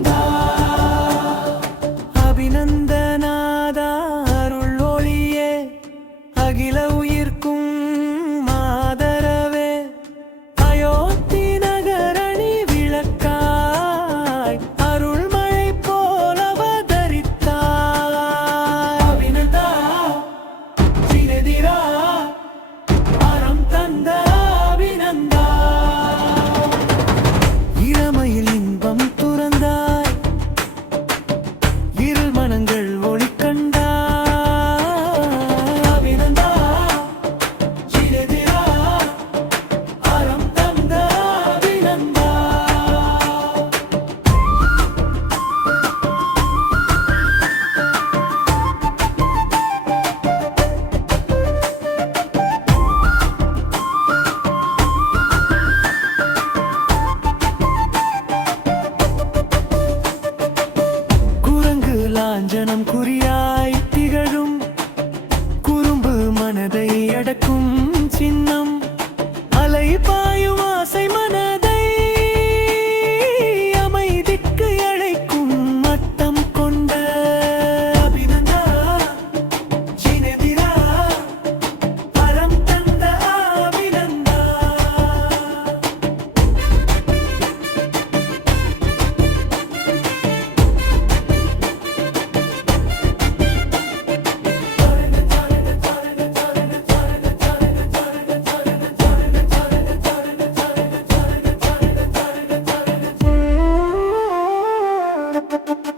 அபிநந்தா அபிநந்தநாதா அருள் ஒளியே அகில உயிர்க்கும் மாதரவே அயோத்தி நகரணி விளக்காய் அருள்மழை போல அவதரித்தாய் அபிநந்தா சினதிரா அறம் தந்த அபிநந்தா இளமையில் இன்பம் துறந்தாய் இருள் மனங்கள் ஒளி கண்டாய் அபிநந்தா சினதிரா அறம் தந்த அபிநந்தா குரங்கு லாஞ்சனம் குறியாய் திகழும் குறும்பு மனதை அடக்கும் சின்னம் அலை பாயும் ஆசை மனதை அமைதிக்கு அழைக்கும் மட்டம் கொண்ட அபிநந்தா சினதிரா அறம் தந்த அபிநந்தா Thank you.